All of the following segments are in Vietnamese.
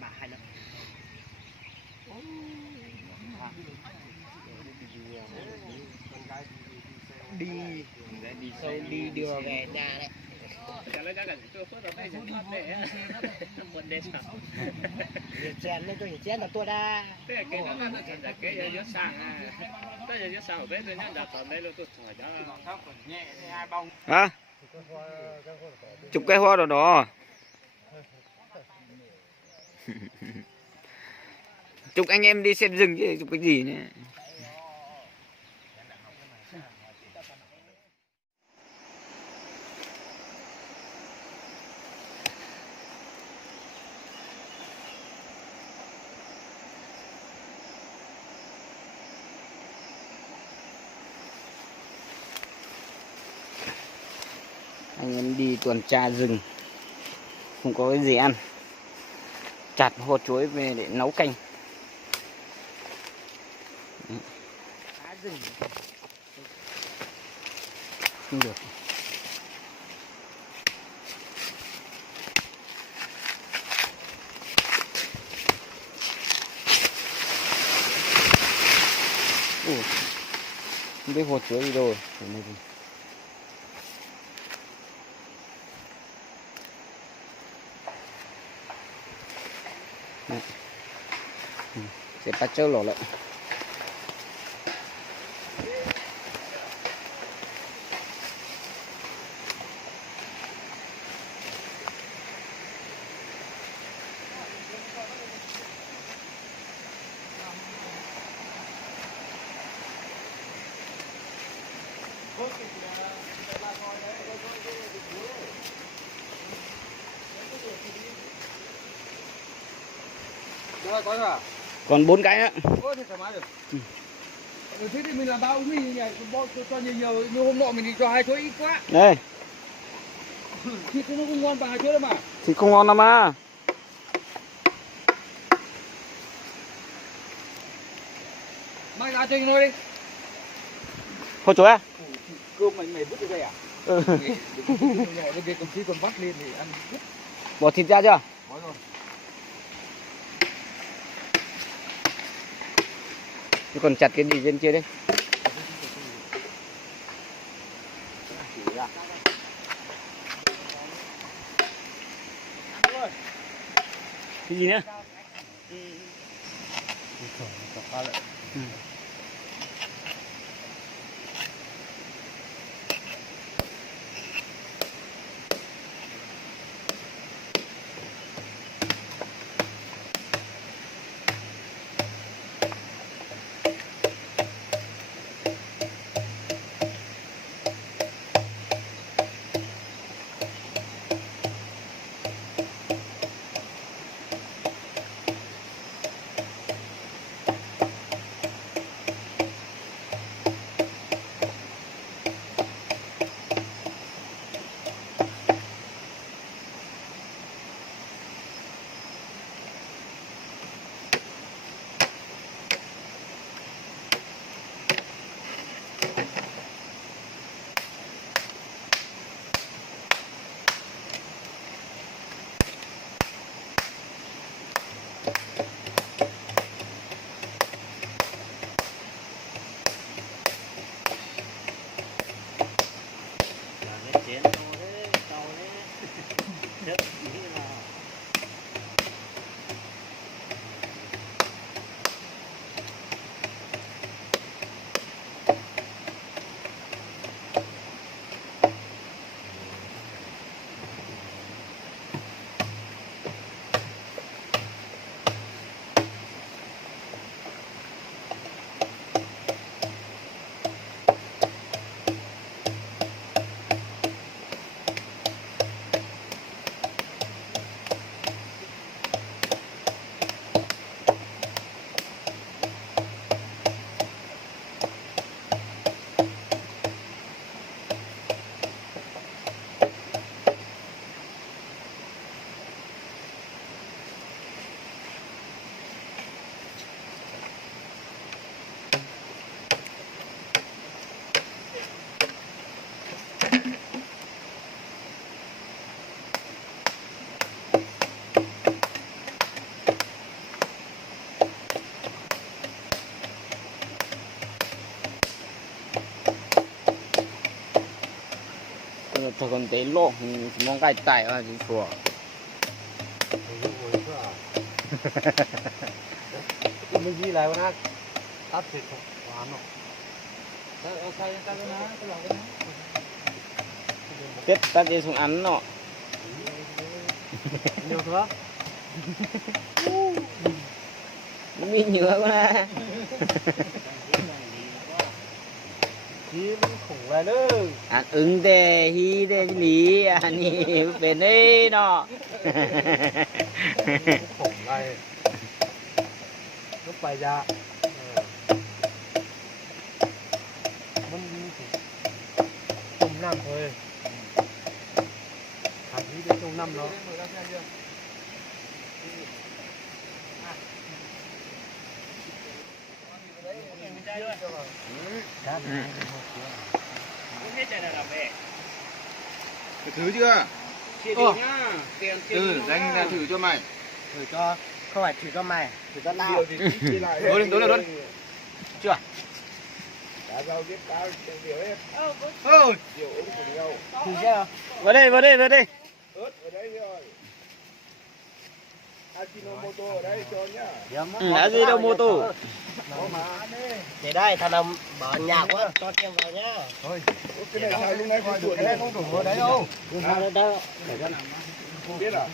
bà hai năm đi đưa về nhà đấy. Chén lên tôi chén là tôi đã. Hả? Chụp cái hoa đỏ đỏ. Chụp anh em đi xem rừng chứ chụp cái gì nữa. Anh em đi tuần tra rừng, không có cái gì ăn, chặt hồ chuối về để nấu canh. Không được. Không biết hồ chuối đi đâu rồi. Sẽ bắt trâu lỏ lại. Còn 4 cái nữa. Thế thì mình làm bao mì nhỉ? Cho nhiều như hôm nọ mình đi cho 2 chuỗi ít quá. Đây. Thịt nó không ngon bằng 2 chuỗi đâu mà. Thịt không ngon lắm à. Mang ra cho anh nói đi. Hồ chuối à? Cơm mày vứt đi đây à? Ừ. Cái công chí còn vắt lên thì ăn vứt. Bỏ thịt ra chưa? Bỏ rồi. Chứ còn chặt cái gì trên kia đấy. Cái gì nữa? Thôi còn tế lộ mong cái tải ở chính phủ. Mình gì lại con tắt thịt quá nó. Kết tắt đi xuống ăn nọ. Nhiều nữa. Mình nhớ con à. Gì cũng khủng lại nữa. Ăn ứng tê hi tê lý anh hi bên đây nọ. Khủng lại. Lúc bài ra. Mình trồng năm thôi. Hạt gì để trồng năm nó. Thử chưa? Đánh ra thử cho mày. Thử cho, không phải thử cho mày, thử cho tao. Đối lên. Chưa? Thử chưa? Vào đây, vào đây, vào đây. Ajinomoto. Để đây, thằng nào bỏ nhạc quá, cho thêm vào nhá. Thôi. Cái này xài lúc nãy phải chuột, cái này không đủ Ở đấy đâu? Đâu đâu. Không biết à?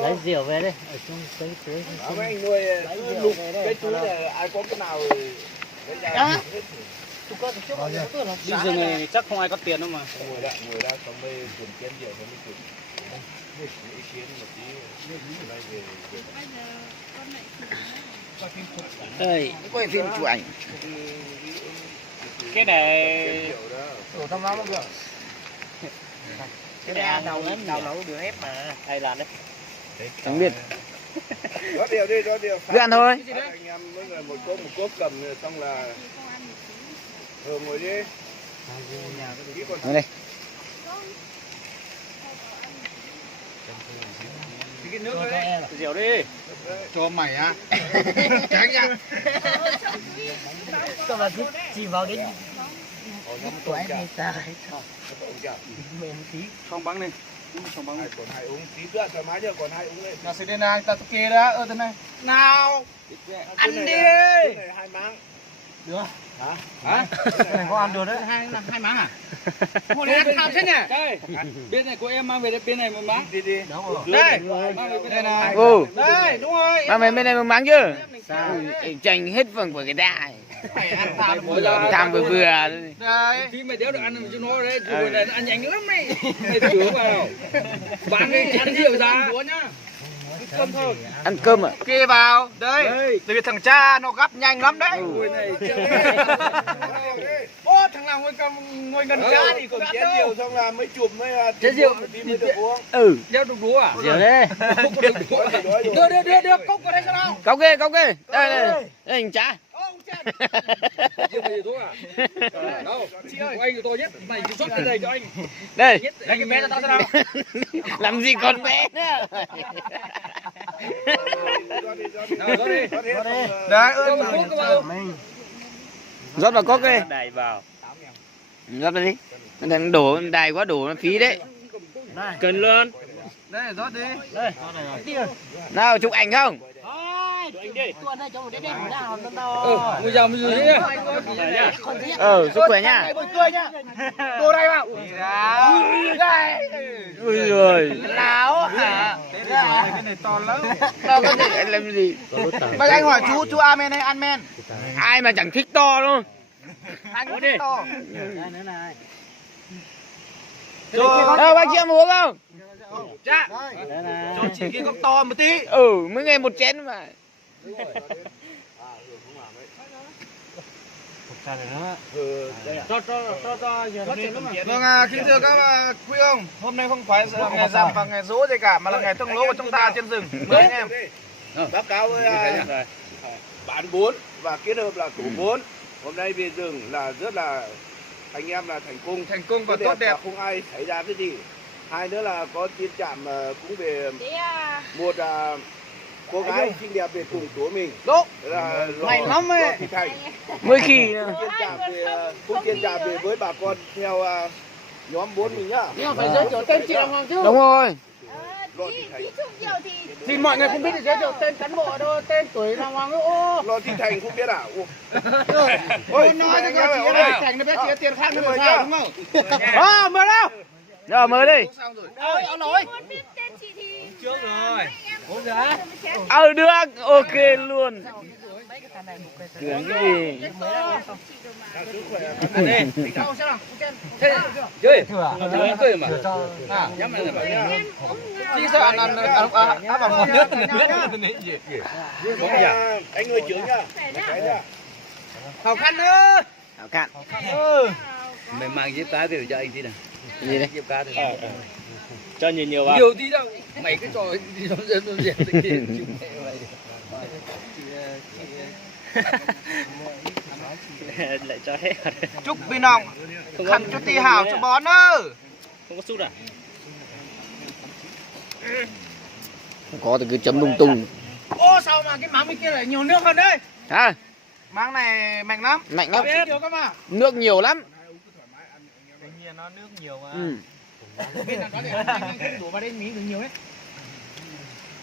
Lấy rượu về đây, ở trong cái Mấy anh nuôi lục cái chú này ai có cái nào Đi rừng này chắc không ai có tiền đâu mà. ngồi ra xong đây chuyển chén rượu xong mới chụp ý kiến một tí đây về Ơi, quay phim chụp ảnh. Cái này Ủa tao nói không được. Cái này đầu nó được ép mà. hay là đấy. Chẳng biết. rót điều đi rót điều Cứ ăn thôi. anh em mỗi người một cốc cầm xong là ngồi đi Ngồi đây. cái nước đấy Rượu đi. cho mày á tránh nha Các bạn cứ chỉ vào cái của em hay sao? Mềm tí. Không bắn đi. Không bắn. còn hai uống tí nữa thoải mái chưa còn hai uống lên Nào sẽ đây này, ta kia đó, thế này. nào ăn đi hai máng Được. hả Cái này có ăn được đấy. Hai máng à? Một này ăn tham thế nhỉ? Đây. Bên này của em mang về đây, bên này một máng. đi Đúng rồi. Đây. Mang về bên này này. Ừ. Đây, đúng rồi. Mà mày bên này mà mắng chứ? Sao? Tranh hết phần của cái đại. Phải ăn tham Tham vừa vừa. Đây. Tí mày đéo được ăn cho nó đấy, rồi này nó ăn nhanh lắm ấy. Mày chứa vào. Bạn đi ăn rượu ra. Nhá. Cơm thôi. Ăn cơm à? Kê vào. Đây. Tại vì thằng cha nó gắp nhanh lắm đấy. Ô, thằng nào ngồi gần cha thì còn còn chén rượu xong là mới chụp mới chén rượu tí mới được uống Ừ. đeo đục đũa à? Rượu đây. Đưa cốc vào đây cho nào. Cốc kê, cốc kê. Đây, đây. Đây hình cha. Ông cha. Chưa mày thuốc à? Đâu, chị ơi, của anh của tôi nhất. Mày chỉ xuất cái này cho anh. Đây. Lấy cái vé cho tao xem nào. Làm gì còn bé nữa. Nào, rót đi. Đấy, Cho một cốc vào. Rót vào cốc kê. Đẩy vào. Rót vào đi. Nó đổ đài quá đổ nó phí đấy. Cần luôn. đây rót đi. Đây. Nào chụp ảnh không? Anh đi. Tuần đây cho một đêm nào nó to. Bây giờ mình gì nhá. Sức khỏe nha. Cười nhá. Cô đây vào. Ui giời. Láo hả? Cái này to lắm. Tao có thể làm gì? Bây anh hỏi chú Amen hay Anmen? Ai mà chẳng thích to luôn. Anh có thích to. Đâu bác chị em uống không? Dạ. Cho chị kia cốc to một tí. Ừ, mới nghe một chén mà. Vâng, kính thưa các quý ông, hôm nay không phải là ngày rằm và ngày dỗ gì cả, mà là ngày tương lố của chúng ta trên rừng. Mời anh em. báo cáo với bạn 4 và kết hợp là tổ 4 hôm nay về rừng là rất là anh em là thành công và tốt đẹp. không ai xảy ra cái gì. Hai nữa là có chiến trạm cũng về một cô gái xinh đẹp về cùng của mình. Đúng. Là Mày lắm ấy. Lò Thị Thành. Mới khi nữa. Phúc Kiên trả về với bà con theo nhóm 4 mình nhá. Nhưng mà phải giới thiệu tên chị đàng hoàng chứ. Đúng rồi. Lò Thị Thành. Thì mọi người không biết thì giới thiệu tên cán bộ đâu, tên tuổi đàng hoàng ô. Lò Thị Thành không biết à? Ôi nói cho các chị Lò Thị Thành nó biết chị tiền khác nó sao đúng không? Mời đâu. Rồi mời đi. Ơi ông nội. Trước rồi. Được, ok luôn. Tưởng cái gì? Chơi. Chơi mà. Nhắm lại mà. Chị sao ăn bằng con nước này gì? Anh người trưởng nhá. Hào khăn nữa. Hảo cạn. Mày mang giấy cá thì cho anh tí nào. Gì đấy? Giấy cá thì. Cho nhiều vào. Nhiều tí đâu. Mày cứ cho đi trong dẹp thì chịu mẹ mày. Lại cho hết. Chúc bình ông khăn cho tì hảo cho bón ơ. Không có sút à? Không có thì cứ chấm lung tung. Ô sao mà cái máng bên kia lại nhiều nước hơn đấy? Hả? Máng này mạnh lắm. Mạnh lắm. Nhiều cơ mà. Nước nhiều lắm. Nó nước nhiều mà. Ừ. Bên nào đó để ăn đủ vào đây miếng đừng nhiều đấy.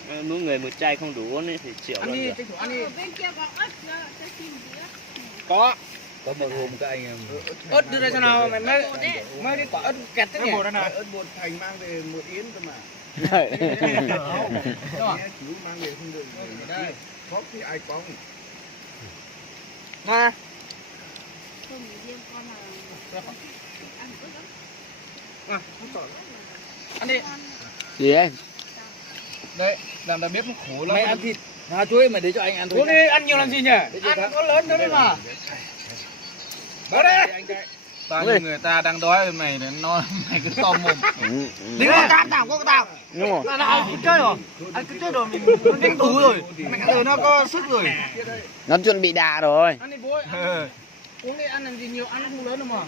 Mỗi người một chai không đủ nên thì triệu Ăn đi, tranh thủ ăn đi. Bên kia có ớt nữa, cho xin dĩa. Có. Có một hôm các anh em. Ớt đưa đây cho nào mày mới đi quả ớt kẹt thế nhỉ? Ớt bột Thành mang về 1 yến cơ mà. Chú mang về không được. Đây. Có thì ai có. Nè. Không riêng con là ăn ớt lắm. Ăn đi. Gì đấy? Đấy, làm đầu bếp nó khổ lắm. Mày ăn thịt. Hả chuối mày để cho anh ăn thôi. Uống đi, ăn nhiều làm gì nhỉ? Ăn có lớn nữa đấy mà. Đó đây. Bao nhiêu người ta đang đói mày nó mày cứ to mồm. Đi qua tao có tao. Đúng rồi. Anh cứ chơi rồi. Anh cứ chơi rồi mình đánh đủ rồi. Mày ăn rồi nó có sức rồi. Nó chuẩn bị đà rồi. Ăn đi bố ơi. Uống đi ăn làm gì nhiều, ăn không lớn đâu mà.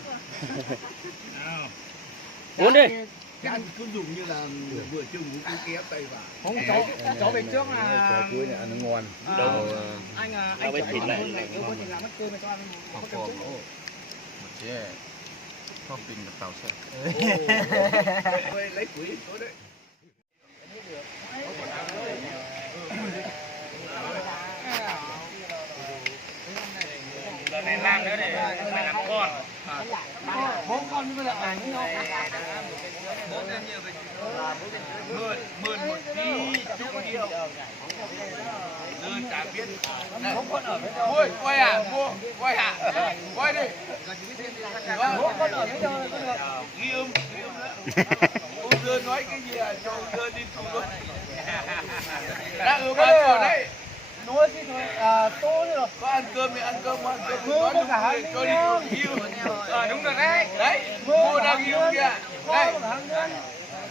Uống đi. Anh cứ dùng như là vừa chung cũng cứ kéo tay vào. Không cháu về trước là Chuối này ăn nó ngon. anh chở thịt này. Nếu có thịt làm mất cơm cho ăn. Không tin được tàu xe. Lấy quỷ tối đấy. Này làm nữa để mày làm con. 4 con như vậy là ảnh nhau. 4 em nhiều về mượn một tí chút nhiều. Chả biết. Ôi, quay à, quay à. Quay đi. 4 con ở bên đâu ghi âm nữa. Ông Dương nói cái gì à, cho ông Dương đi tù luôn. Đã ở đây. Nói gì thôi, tô đi rồi. Có ăn cơm thì ăn cơm, ăn cơm. Mưa có cả hai cho đi yêu. Đúng rồi đấy. Đấy, mua đang yêu kìa. Đây.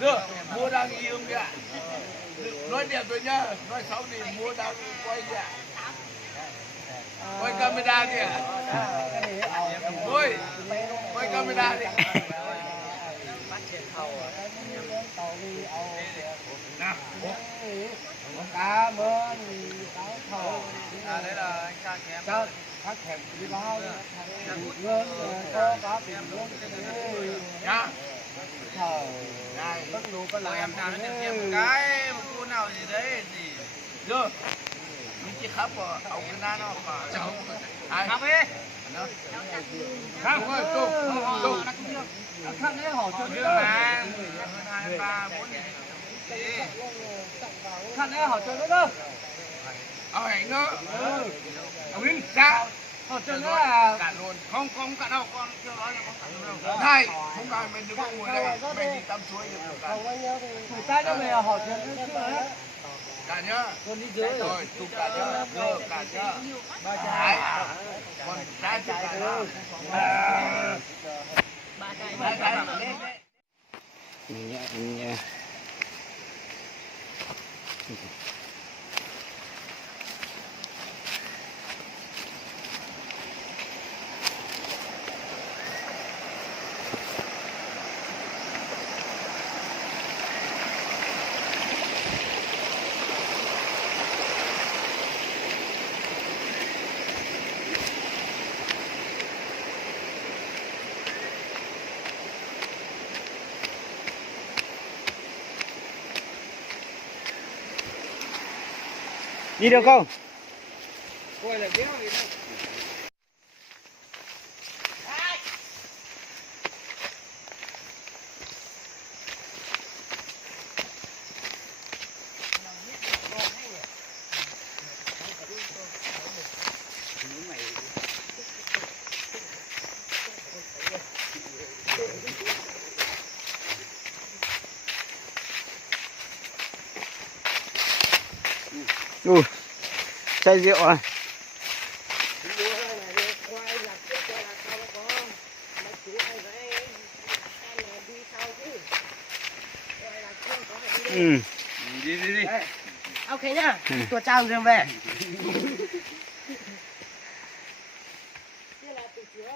Được, mua đang yêu kìa. Nói đẹp rồi nhá, nói xấu thì mua đang quay kìa. Quay camera kìa. Ôi, quay camera đi. Nào. Cảm ơn cáo thầu. Đấy là anh Trang nhà em. Cháu phát thèm đi báo. Ngân có tiền luôn. Dạ. Thầu. Này, bất lù có lại em nào nó nhận em một cái, một cô nào gì đấy gì. Được. Mình chỉ khắp vào ông cái na nó mà cháu. Khắp ấy. Khắp ơi, tu. Khắp đấy hỏi cho đứa mà. 2 3 4 khăn ấy hỏi chơi nữa đâu? Ảnh nữa. Ông Linh ra. Hỏi chơi nữa là cạn luôn. Không cạn đâu, con chưa nói là con cạn đâu. Này, không cần mình đừng có ngồi đây, mình đi tắm suối được cạn. Người ta cho mày hỏi chơi nữa chưa đấy? Cạn nhá. Con đi dưới rồi, tụt cạn nhá. Rồi, cạn nhá. Ba trái. Còn trái chưa cạn đâu. Ba trái lên đấy. Đi được không? Coi là béo vậy đó. Chai rượu à? Đi đi đi. Ok nhá, tôi trao riêng về. Đây là từ chứa.